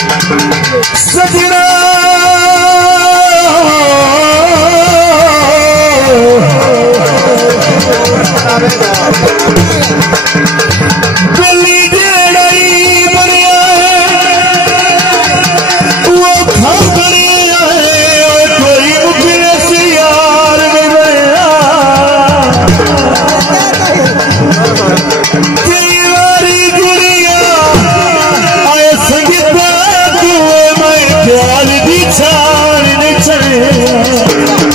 सजना गली जेड़ाई बनिया वो खबर कोई मुखिया से यार बनिया कई बारी गुड़िया आए संगीता तू मैं ख्याल भी छाड़ चले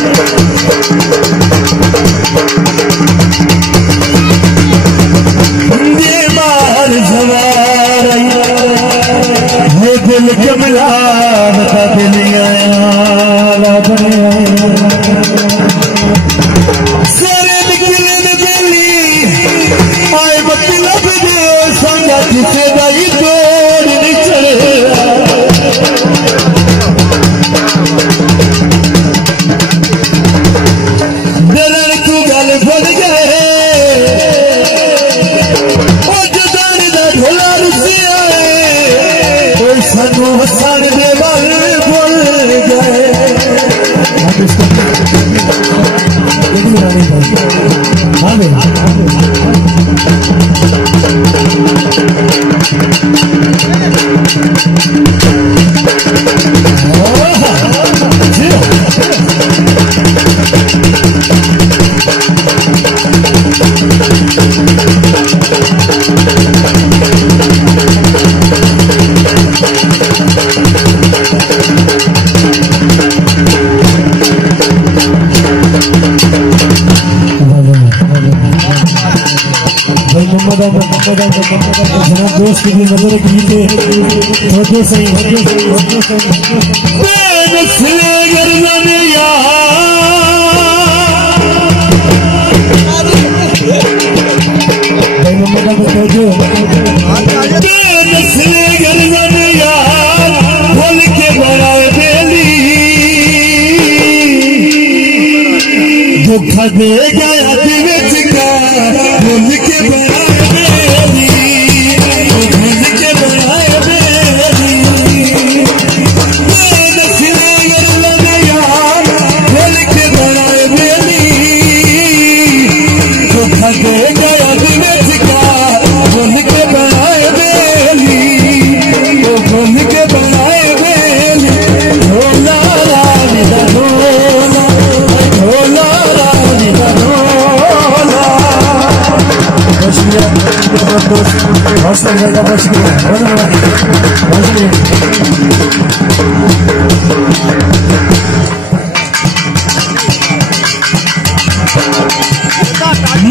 दिल कमला बता दिल आया सारे निकले दिली आए मतलब दे संगा जिसे दाई तोड़ नहीं चले दरन तू गल फड़ गए ढोला रुसिया सनू हसन दे बल बोल गए दोस्त की नजर की होते सही बोल के बनाए बेली धोखा दे गया दिवस का बोल के बनाए बेली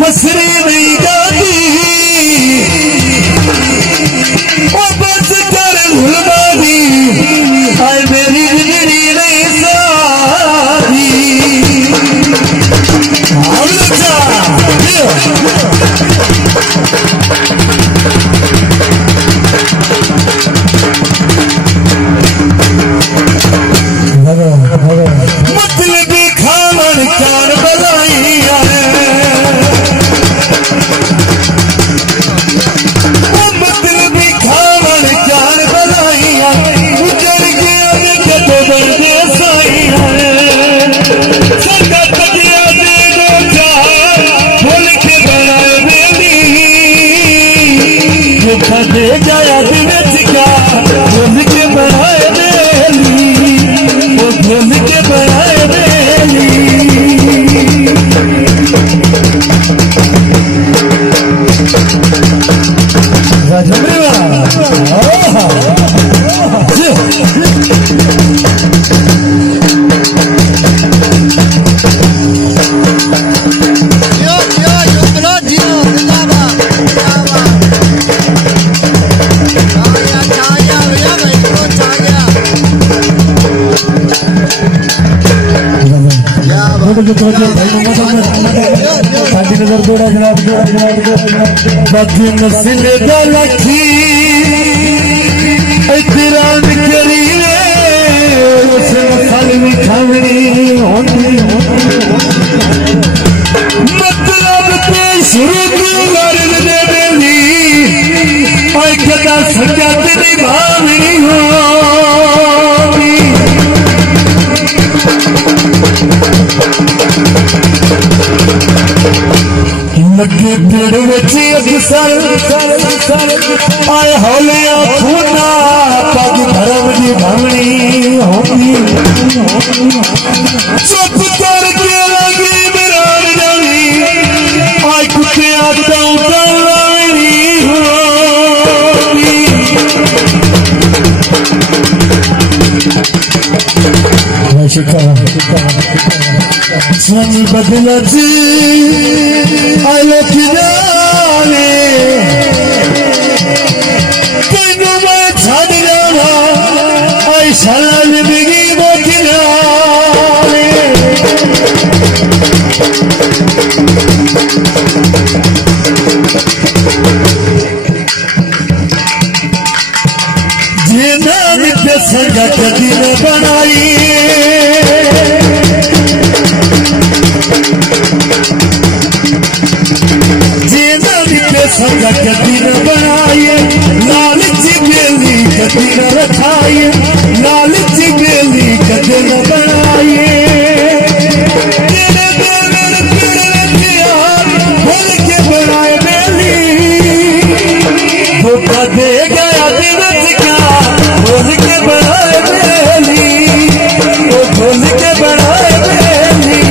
मसरी नहीं गाती बस कर भुलवादी आए मेरी जिंदगी नहीं साथी मतलब खावन चार बधाई दे जाया दिवस का बोल के बनाए बेली वो बोल के बनाए बेली नस्ल लखी एतराम करी उस मसल भी खावनी मतलब पे शुरू कर दे बेली कदा सजा निभावनी हो मिठड़ बची अक्सर आए हौलिया खूना पग धर्म की भावनी होती चुप करके लगी बिरान जानी आए कुत्ते आता उतारी स्वामी बदला जी आलो किनारे तेनू मैं छड़ जाना आई सारा जिंदगी वो किनारे जिना नित्य संगत दिन बनाई संगत दिन बनाइए लालच बेली दिन रखाइए लालच बेली दिन बनाइए भूल के बनाए बेली धोखा दे गया दिन क्या भूल के बनाए बेली वो भूल के बनाए बेली